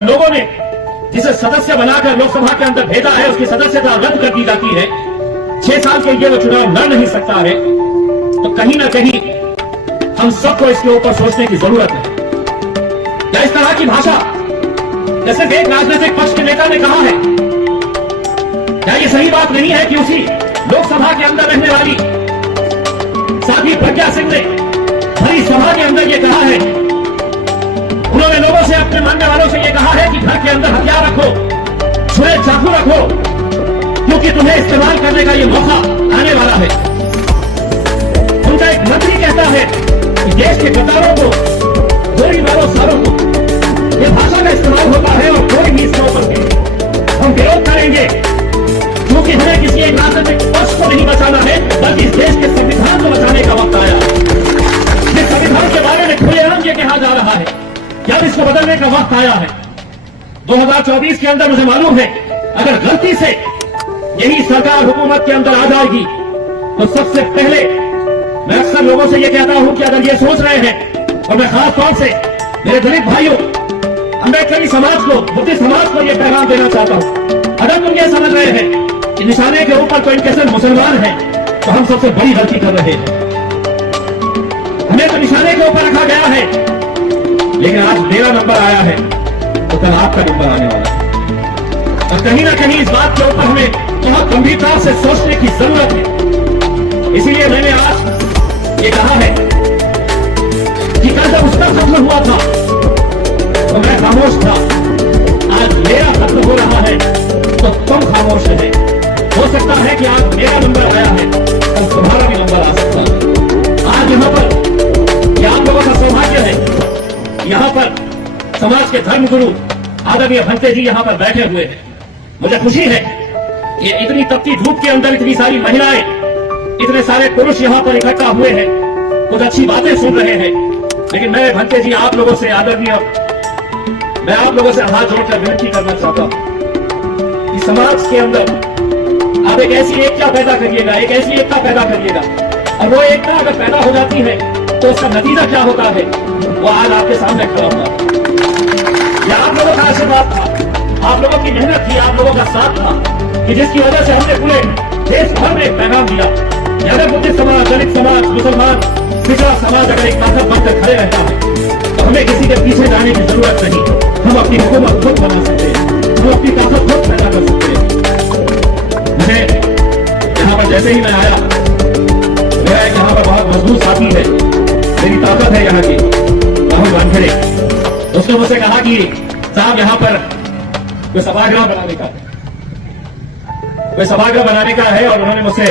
लोगों ने जिसे सदस्य बनाकर लोकसभा के अंदर भेजा है उसकी सदस्यता रद्द कर दी जाती है, 6 साल के लिए वो चुनाव लड़ नहीं सकता है, तो कहीं ना कहीं हम सबको इसके ऊपर सोचने की जरूरत है। क्या इस तरह की भाषा जैसे एक राजनीतिक पक्ष के नेता ने कहा है, क्या ये सही बात नहीं है कि उसी लोकसभा के अंदर रहने वाली साध्वी प्रज्ञा सिंह ने भरी सभा के अंदर ये कहा है, उन्होंने लोगों से, अपने मानने वालों से ये कहा है कि घर के अंदर हथियार रखो, छुरे चाकू रखो, क्योंकि तुम्हें इस्तेमाल करने का ये मौका आने वाला है। उनका एक मंत्री कहता है कि देश के गद्दारों को, गोली मारो सारों को, ये भाषा का इस्तेमाल होता है और कोई भी इसके ऊपर हम विरोध करेंगे, क्योंकि हमें किसी एक राजनीतिक पक्ष को नहीं बचाना है, बल्कि इस देश के संविधान को बचाने का वक्त आया है। इस संविधान के बारे में खुलेआम ये कहा जा रहा है कि अब इसको बदलने का वक्त आया है। 2024 के अंदर मुझे मालूम है, अगर गलती से यही सरकार हुकूमत के अंदर आ जाएगी तो सबसे पहले मैं अक्सर लोगों से यह कहता हूं कि अगर ये सोच रहे हैं, और मैं खास तौर से मेरे दलित भाइयों, अम्बेडकरी समाज को, बुद्धिस्ट समाज को यह पैगाम देना चाहता हूं, अगर तुम ये समझ रहे हैं कि निशाने के ऊपर कोई कैसे मुसलमान है तो हम सबसे बड़ी गलती कर रहे हैं। हमें तो निशाने के ऊपर रखा गया है, लेकिन आज मेरा नंबर आया है तो कल आपका नंबर आने वाला है, और कहीं ना कहीं इस बात के ऊपर हमें बहुत गंभीरता से सोचने की जरूरत है। इसीलिए मैंने आज ये कहा है कि कल जब उसका खत्म हुआ था तो मैं खामोश था, आज मेरा खत्म हो रहा है तो तुम खामोश है। हो सकता है कि आज मेरा नंबर आया है, कल तुम्हारा भी नंबर आ सकता है। आज यहाँ पर यह आप लोगों का सौभाग्य है, यहाँ पर समाज के धर्मगुरु आदरणीय भंते जी यहाँ पर बैठे हुए हैं। मुझे खुशी है, ये इतनी तपती धूप के अंदर इतनी सारी महिलाएं, इतने सारे पुरुष यहाँ पर इकट्ठा हुए हैं, कुछ अच्छी बातें सुन रहे हैं। लेकिन मैं भंते जी आप लोगों से, आदरणीय, मैं आप लोगों से हाथ जोड़कर विनती करना चाहता हूं कि समाज के अंदर आप एक ऐसी एकता पैदा करिएगा, एक ऐसी एकता पैदा करिएगा, और वो एकता अगर पैदा हो जाती है तो उसका नतीजा क्या होता है वो आज आपके सामने खड़ा हुआ है। यह आप लोगों का आशीर्वाद था, आप लोगों की मेहनत थी, आप लोगों का साथ था, कि जिसकी वजह से हमने पूरे देश भर में एक पैगाम दिया। अगर बुद्धिस्ट समाज, दलित समाज, मुसलमान, पिछड़ा समाज अगर एक ताकत बनकर खड़े रहता है तो हमें किसी के पीछे जाने की जरूरत नहीं, हम अपनी हुकूमत खुद बना सकते हैं, हम अपनी ताकत खुद पैदा कर सकते हैं। मुझे यहाँ पर जैसे ही मैं आया, मेरा एक यहाँ पर बहुत मजबूत साथी है, मेरी ताकत है यहाँ की, राहुल वानखेड़े, उसने मुझसे कहा कि साहब यहाँ पर कोई सभागृह बनाने का है, कोई सभागृह बनाने का है। और उन्होंने मुझसे,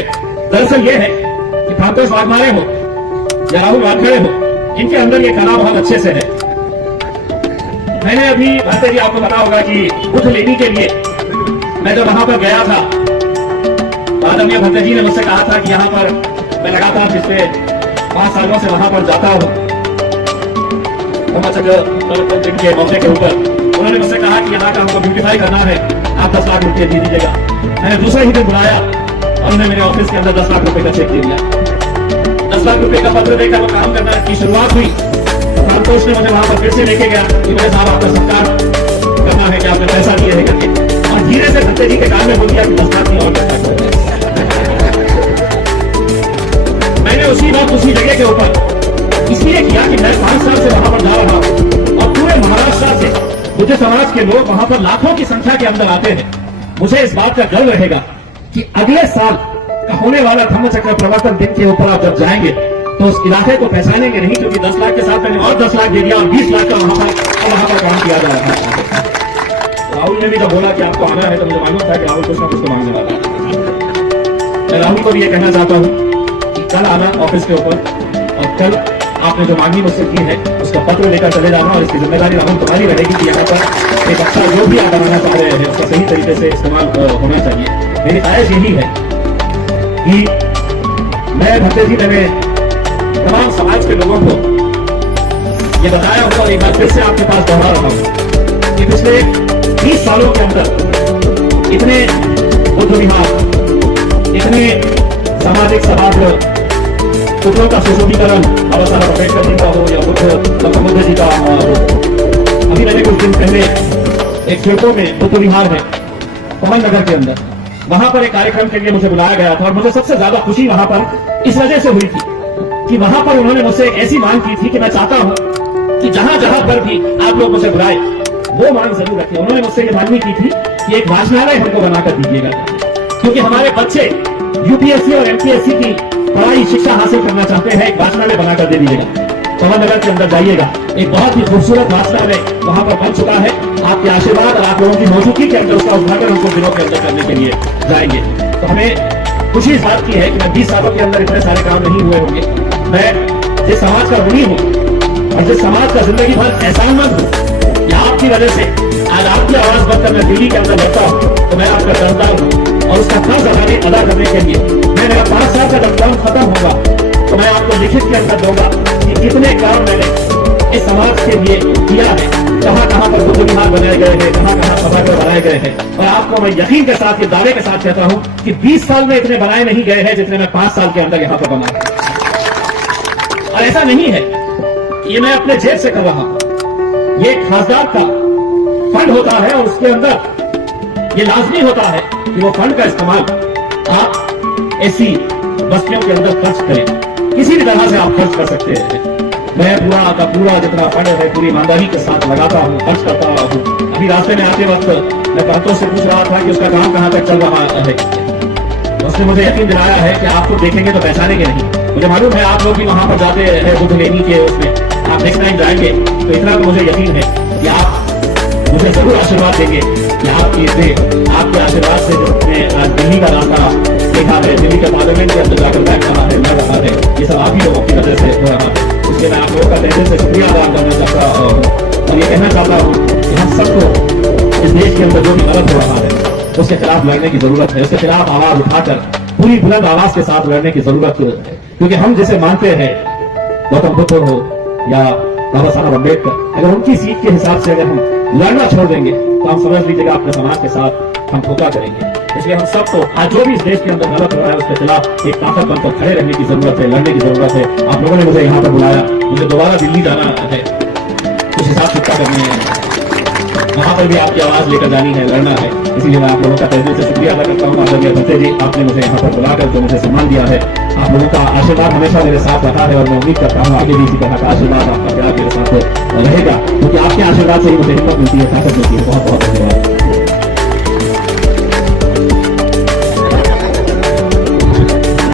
दरअसल ये है कि प्रातोष वाघमारे हो या राहुल वानखेड़े हो, इनके अंदर ये कला बहुत अच्छे से है। मैंने अभी भंते जी आपको पता होगा कि बुद्ध लेनी के लिए मैं जब वहां पर गया था, आदरणीय भंते जी ने मुझसे कहा था कि यहाँ पर मैं लगातार पिछले 5 सालों से वहां पर जाता हूं, के मौके के ऊपर उन्होंने मुझसे कहा कि यहाँ का हमको ब्यूटिफाई करना है, आप 10 लाख रुपए दे दीजिएगा। मैंने दूसरे ही दिन बुलाया और उन्होंने मेरे ऑफिस के अंदर 10 लाख रुपए का चेक दे दिया। 10 लाख रुपए का पत्र देकर वो काम करना की शुरुआत हुई। संतोष ने मुझे वहां पर फिर से लेके गया कि मेरे साहब आपका सत्कार करना है कि आपने पैसा दिए है करके, और धीरे से भंते जी के कान में बोल दिया कि 10 लाख नहीं और मैंने उसी बात उसी जगह के ऊपर इसलिए किया कि मैं 5 साल से वहां पर जा रहा हूं और पूरे महाराष्ट्र से बुद्ध समाज के लोग वहां पर लाखों की संख्या के अंदर आते हैं। मुझे इस बात का गर्व रहेगा कि अगले साल का होने वाला धम्मचक्र प्रवर्तन दिन के ऊपर आप जब जाएंगे तो उस इलाके को पहचानेंगे नहीं, क्योंकि 10 लाख के साथ मैंने और 10 लाख दे दिया और 20 लाख का वहां पर काम किया जा रहा है। राहुल ने भी जब बोला कि आपको आना है तो मुझे मालूम था कि राहुल कुछ ना कुछ तो मांगने वाला है। मैं राहुल को भी ये कहना चाहता हूँ कि कल आना ऑफिस के ऊपर, और कल आपने जो मांगी मुझसे की है उसका पत्र लेकर चले जाना, और इसकी जिम्मेदारी राहुल तुम्हारी रहेगी कि यहाँ पर एक अच्छा जो भी आप बनाना चाह रहे हैं उसका सही तरीके से इस्तेमाल होना चाहिए। मेरी ख्वाहिश यही है कि मैं भंते जी, मैंने तमाम समाज के लोगों को ये बताया होगा, एक बार फिर से आपके पास दोहरा रहा हूं कि पिछले 20 सालों के अंदर इतने बुद्ध विहार, इतने सामाजिक सभागृह, पुतलों का सुशोभीकरण, बाबा साहब अम्बेडकर जी का हो या बुद्ध जी का हो। अभी मैंने कुछ दिन पहले एक सड़कों में बुद्ध विहार है पवन नगर के अंदर, वहां पर एक कार्यक्रम के लिए मुझे बुलाया गया था और मुझे सबसे ज्यादा खुशी वहां पर इस वजह से हुई थी कि वहां पर उन्होंने मुझसे एक ऐसी मांग की थी कि मैं चाहता हूं कि जहां जहां पर भी आप लोग मुझे बुलाए वो मांग जरूर रखें। उन्होंने मुझसे ये मांगनी की थी कि एक वाचनालय हमको बनाकर दीजिएगा, क्योंकि हमारे बच्चे यूपीएससी और एमपीएससी की पढ़ाई शिक्षा हासिल करना चाहते हैं। एक वाचनालय बनाकर दे दीजिएगा। पवन नगर के अंदर जाइएगा, एक बहुत ही खूबसूरत वाचनालय वहां पर बन चुका है। आपके आशीर्वाद और आप लोगों की मौजूदगी के अंदर उसका उद्घाटन हमको दिनों के अंदर करने के लिए जाएंगे। तो हमें खुशी इस बात की है कि मैं 20 सालों के अंदर इतने सारे काम नहीं हुए होंगे। मैं जिस समाज का ऋणी हूँ और जिस समाज का जिंदगी भर एहसानमंद हूँ, या आपकी वजह से आज आपकी आवाज बनकर मैं दिल्ली के अंदर रहता हूँ, तो मैं आपका कर्जदार हूँ और उसका कर्ज अदा करने के लिए मैं मेरा 5 साल का जब टर्म खत्म होगा तो मैं आपको लिखित के अंदर दूंगा कि कितने काम मैंने इस समाज के लिए किया है, कहां कहां पर बुद्ध विहार बनाए गए हैं, कहां कहां सभागृह बनाए गए हैं। और आपको मैं यकीन के साथ, ये दावे के साथ कहता हूं कि 20 साल में इतने बनाए नहीं गए हैं जितने मैं 5 साल के अंदर यहां पर बना। और ऐसा नहीं है कि ये मैं अपने जेब से कर रहा हूं, ये खासदार का फंड होता है और उसके अंदर ये लाजमी होता है कि वो फंड का इस्तेमाल आप ऐसी बस्तियों के अंदर खर्च करें। किसी भी तरह से आप खर्च कर सकते हैं। मैं पूरा का पूरा जितना फंड है पूरी ईमानदारी के साथ लगाता हूँ, खर्च करता हूँ। अभी रास्ते में आते वक्त मैं पंतों से पूछ रहा था कि उसका काम कहाँ तक चल रहा है। उसने मुझे यकीन दिलाया है कि आपको देखेंगे तो पहचानेंगे नहीं। मुझे मालूम है आप लोग भी वहां पर जाते हैं बुद्ध लेनी के उसमें, आप नेक्स्ट टाइम जाएंगे तो इतना तो मुझे यकीन है कि आप मुझे जरूर आशीर्वाद देंगे कि आपके आशीर्वाद से जो मैं आज दिल्ली का रास्ता देखा है, दिल्ली के पार्लियामेंट के अंदर जाकर बैठ रहा है, लड़ रहा है, ये सब आप ही लोगों की वजह से हो रहा है। इसलिए मैं आप लोगों का तहे से शुक्रिया अदा करना चाहता हूँ और ये कहना चाहता हूँ कि हम सबको इस देश के अंदर जो भी गलत हो रहा है उसके खिलाफ लड़ने की जरूरत है। उसके खिलाफ आवाज उठाकर पूरी बुलंद आवाज के साथ लड़ने की जरूरत है, क्योंकि हम जिसे मानते हैं गौतम बुद्ध हो या बाबा साहब अम्बेडकर, अगर उनकी सीट के हिसाब से अगर हम लड़ना छोड़ देंगे तो हम समझ लीजिएगा अपने समाज के साथ हम धोखा करेंगे। इसलिए हम सबको आज जो भी इस देश के अंदर गलत हो रहा है उसके खिलाफ एक ताकत बनकर खड़े रहने की जरूरत है, लड़ने की जरूरत है। आप लोगों ने मुझे यहाँ पर बुलाया, मुझे दोबारा दिल्ली जाना है, कुछ हिसाब किताब करने हैं, वहां पर भी आपकी आवाज लेकर जानी है, लड़ना है। इसीलिए मैं आप लोगों का तहे से शुक्रिया अदा करता हूँ। आदरणीय भट्टे जी, आपने मुझे यहाँ पर बुलाकर जो मुझे सम्मान दिया है, आप लोगों का आशीर्वाद हमेशा मेरे साथ रहा है और मैं उम्मीद करता हूँ आगे भी इसी तरह का आशीर्वाद आपका प्यार मेरे साथ रहेगा, क्योंकि आपके आशीर्वाद से ही मुझे हिम्मत मिलती है, ताकत मिलती है। बहुत बहुत धन्यवाद।